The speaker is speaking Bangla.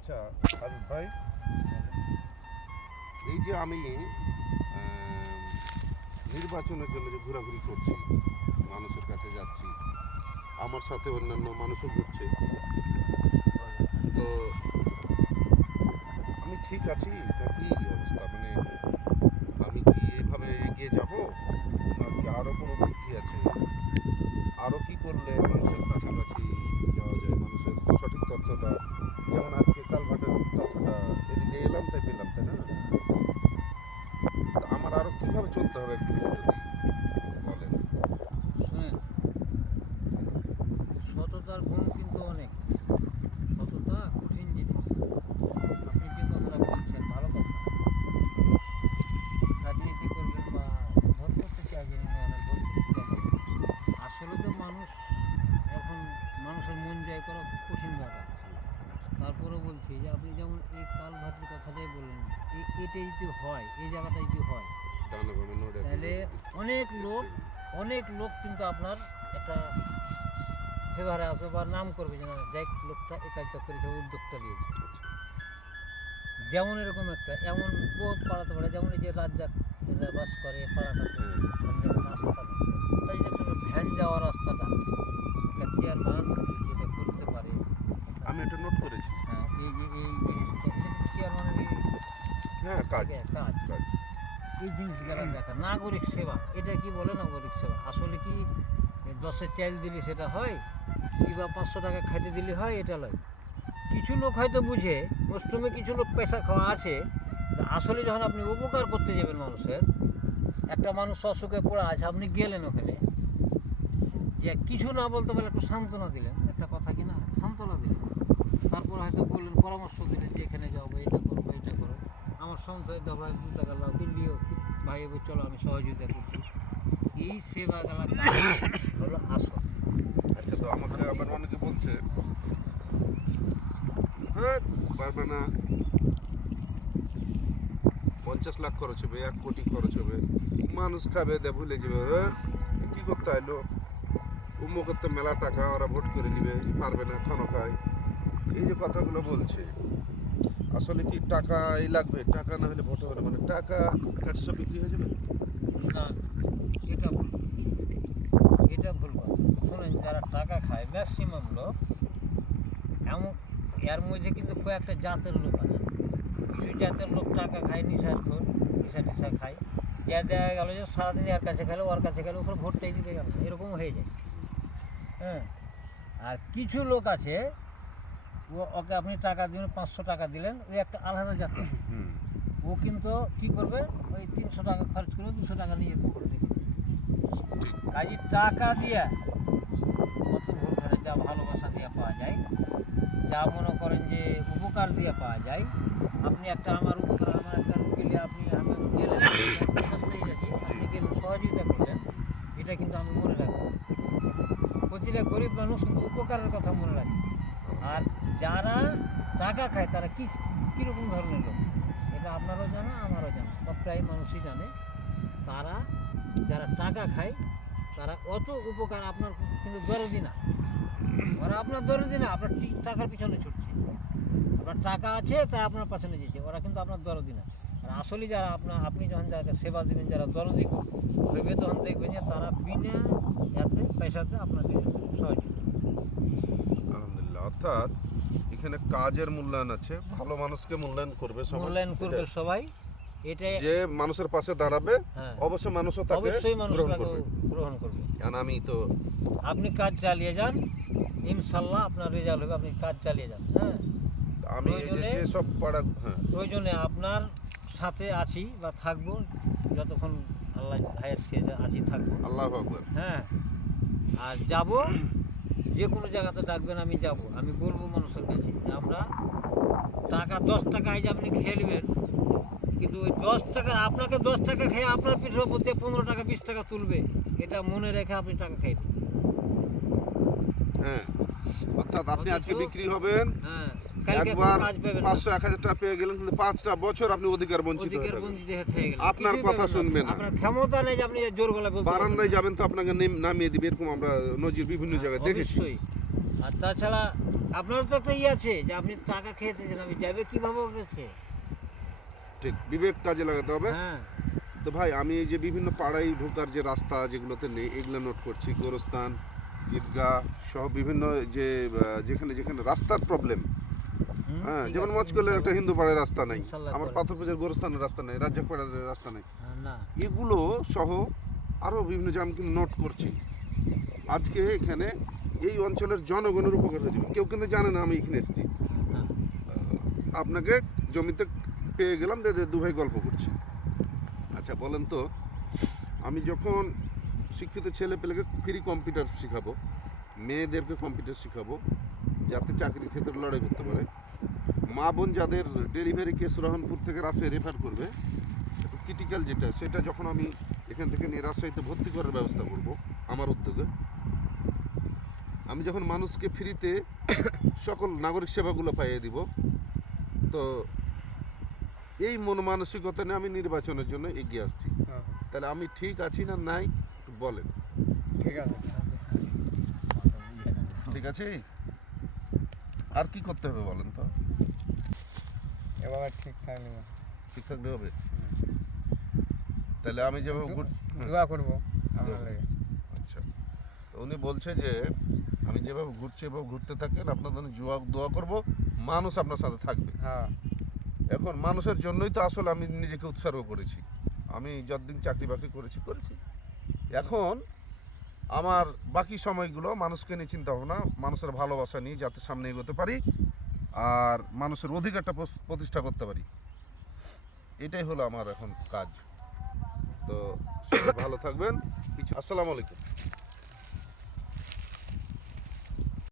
আচ্ছা হাবিব ভাই। এই যে আমি নির্বাচনের জন্য যে ঘোরাঘুরি করছি, মানুষের কাছে যাচ্ছি, আমার সাথে অন্যান্য মানুষও ঘুরছে। তো আমি ঠিক আছি নাকি অবস্থা? মানে আমি কি এভাবে এগিয়ে যাব, নাকি আরও কোনো বুদ্ধি আছে? আরও কি করলে মানুষের কাছাকাছি সঠিক তথ্যটা, যেমন আজকে কালভার্টের তথ্যটা এদিকে এলাম, তাই পেলাম, তাই না? আমার আরও কীভাবে চলতে হবে একটু এই জায়গাটা যদি হয় তাহলে অনেক লোক অনেক লোক কিন্তু আপনার একটা ফেভারে আসবে বা নাম করবে যে না দেখ লোকটা এই কাজটা করেছে উদ্যোগটা দিয়েছে। যেমন এরকম একটা এমন বহুত পাড়াতে পারে যেমন এই যে রাজ্জাক বাস করে হ্যাঁ। যেমন তাই যে ভ্যান যাওয়ার রাস্তাটা একটা চেয়ারম্যান যেটা করতে পারে। আমি এটা নোট করেছি। হ্যাঁ এই হ্যাঁ কাজ। কাজ। কাজ। এই জিনিসগুলো দেখা নাগরিক সেবা এটা কি বলে নাগরিক সেবা? আসলে কি এ দশের চাইল দিলে সেটা হয় কিংবা পাঁচশো টাকা খাইতে দিলে হয় এটা নয় কিছু লোক হয়তো বুঝে অষ্টমে কিছু লোক পয়সা খাওয়া আছে আসলে যখন আপনি উপকার করতে যাবেন মানুষের একটা মানুষ অসুখে পড়ে আছে আপনি গেলেন ওখানে যে কিছু না বলতে পারলে একটু সান্ত্বনা দিলেন। একটা কথা কি না? সান্ত্বনা দিলেন। তারপর হয়তো বললেন পরামর্শ দিলেন যে এখানে যাব এটা করব এটা করো। আমার সঞ্চয় দেওয়া দু টাকা লাভ কিনলিও ভাই চলো, আমি সহযোগিতা করছি। এই সেবা গেলা হলো আসল। আচ্ছা তো আমাকে আবার অনেকে বলছে হ্যাঁ পারবে না। পঞ্চাশ লাখ খরচ হবে, এক কোটি খরচ হবে। মানুষ খাবে দে ভুলে যাবে হ্যাঁ? কি করতে আইলো? উম্মু করতে মেলা টাকা ওরা ভোট করে নিবে, পারবে না, খানো খায়। এই যে কথাগুলো বলছে আসলে কি টাকা এই লাগবে? টাকা না হলে ভোট হবে না মানে টাকা কাছে সব বিক্রি হয়ে যাবে? না, এটা এটা ভুল শোনেন, যারা টাকা খায় ম্যাক্সিমাম লোক, এমন এর মধ্যে কিন্তু কয়েকটা জাতের লোক আছে। কিছু জাতের লোক টাকা খায়, নিশার খোর নিশা টিশা খায়। যা দেখা গেল যে সারাদিন এর কাছে খেলে, ওর কাছে খেলে ওপরে ভোটটাই দিতে গেল এরকম হয়ে যায়। হ্যাঁ? আর কিছু লোক আছে ওকে আপনি টাকা দিলেন পাঁচশো টাকা দিলেন ওই একটা আলাদা হুম। ও কিন্তু কি করবে? ওই তিনশো টাকা খরচ করে দুশো টাকা নিয়ে পকেটে রেখে কাজে টাকা দিয়ে কত ভোট হয় যা ভালোবাসা দিয়ে পাওয়া যায় যা মনে করেন যে উপকার দিয়ে পাওয়া যায় আপনি একটা আমার উপকার আমার একটা গেলে আপনি আমি গেলেন আপনি গেলেন সহযোগিতা করলেন এটা কিন্তু আমি মনে রাখব। প্রতিটা গরিব মানুষ কিন্তু উপকারের কথা মনে রাখে। আর যারা টাকা খায়, তারা কি, কীরকম ধরনের লোক? এটা আপনারও জানা, আমারও জানা। বা প্রায় মানুষই জানে। তারা যারা টাকা খায়, তারা অত উপকার আপনার কিন্তু দরদি না। ওরা আপনার দরদি না, আপনার ঠিক টাকার পিছনে ছুটছে। আপনার টাকা আছে, তাই আপনার পাশনে যেছে ওরা কিন্তু আপনার দরদি না। আর আসলে যারা আপনার, আপনি যখন যারা সেবা দেবেন, যারা দরদি হইবে তখন দেখবেন যে তারা বিনা যাতে পয়সাতে আপনাকে সহযোগিতা আলহামদুলিল্লাহ। অর্থাৎ এখানে কাজের মূল্যায়ন আছে ভালো মানুষকে মূল্যায়ন করবে সমাজ। মূল্যায়ন করবে সবাই। এটাই যে মানুষের পাশে দাঁড়াবে হ্যাঁ। অবশ্যই মানুষও তাকে অবশ্যই মানুষ গ্রহণ করবে। কারণ আমি তো আপনি কাজ চালিয়ে যান ইনশাল্লাহ আপনার রেজাল্ট হবে আপনি কাজ চালিয়ে যান হ্যাঁ। আমি যে সব পাড়া হ্যাঁ। প্রয়োজনে আপনার সাথে আছি বা থাকব যতক্ষণ আল্লাহ হায়াত আছি থাকব। আল্লাহ হ্যাঁ। আর যাব যে কোনো জায়গাতে ডাকবেন আমি যাব। আমি বলব মানুষের কাছে যে আমরা টাকা দশ টাকা আজ আপনি খেলবেন কিন্তু ওই দশ টাকা আপনাকে দশ টাকা খেয়ে আপনার পিঠের ওপর দিয়ে পনেরো টাকা বিশ টাকা তুলবে। এটা মনে রেখে আপনি টাকা খাইবেন হ্যাঁ। অর্থাৎ আপনি আজকে বিক্রি হবেন। হ্যাঁ। একবার। পাঁচশো এক হাজার টাকা পেয়ে গেলেন কিন্তু পাঁচটা বছর আপনি অধিকার বঞ্চিত। আপনার কথা শুনবে না। ক্ষমতা নেই আপনি জোর গলা বারান্দায় যাবেন তো আপনাকে নেম- নামিয়ে দিবে এরকম আমরা নজির বিভিন্ন জায়গায় দেখেছি। আর তাছাড়া তো একটা ইয়ে আছে যে আপনি টাকা খেয়েছেন আমি যাবে কীভাবে ঠিক বিবেক কাজে লাগাতে হবে। হ্যাঁ। তো ভাই আমি যে বিভিন্ন পাড়ায় ঢোকার যে রাস্তা যেগুলোতে নেই এগুলো নোট করছি গোরস্থান ঈদগাহ সহ বিভিন্ন যে যেখানে যেখানে রাস্তার প্রবলেম হ্যাঁ যেমন মচকলের একটা হিন্দু পাড়ায় রাস্তা নেই আমার। পাথর পূজার গোরস্থানের রাস্তা নেই রাজ্জাক পাড়ার রাস্তা নেই। হ্যাঁ, এগুলো সহ আরও বিভিন্ন যে আমি কিন্তু নোট করছি। আজকে এখানে এই অঞ্চলের জনগণের উপকার হয়ে যাবে কেউ কিন্তু জানে না আমি এখানে এসেছি। আপনাকে জমিতে পেয়ে গেলাম দে দে, দু ভাই গল্প করছি। আচ্ছা বলেন তো আমি যখন শিক্ষিত ছেলে পেলেকে ফ্রি কম্পিউটার শেখাবো মেয়েদেরকে কম্পিউটার শেখাবো যাতে চাকরির ক্ষেত্রে লড়াই করতে পারে মা বোন যাদের ডেলিভারি কেস রহনপুর থেকে রাজশাহী রেফার করবে একটু ক্রিটিক্যাল যেটা সেটা যখন আমি এখান থেকে নিয়ে রাজশাহীতে ভর্তি করার ব্যবস্থা করব আমার উদ্যোগে। আমি যখন মানুষকে ফ্রিতে সকল নাগরিক সেবাগুলো পাইয়ে দিব তো এই মন মানসিকতা নিয়ে আমি নির্বাচনের জন্য এগিয়ে আসছি। তাহলে আমি ঠিক আছি না নাই একটু বলেন। ঠিক আছে। ঠিক আছে? আর কি করতে হবে বলেন তো? এবার ঠিক থাকলে ঠিক থাকলে হবে? তাহলে আমি যেভাবে ঘুর- দোয়া করব আপনার লাগে। আচ্ছা। উনি বলছে যে আমি যেভাবে ঘুরছি এভাবে ঘুরতে থাকেন আপনার জন্য জোয়া দোয়া করব। মানুষ আপনার সাথে থাকবে। হ্যাঁ। এখন মানুষের জন্যই তো আসলে আমি নিজেকে উৎসর্গ করেছি। আমি যতদিন চাকরি বাকরি করেছি করেছি। এখন আমার বাকি সময়গুলো মানুষকে নিয়ে চিন্তা ভাবনা মানুষের ভালোবাসা নিয়ে যাতে সামনে এগোতে পারি। আর মানুষের অধিকারটা প্রতিষ্ঠা করতে পারি। এটাই হলো আমার এখন কাজ। তো ভালো থাকবেন। আসসালামু আলাইকুম।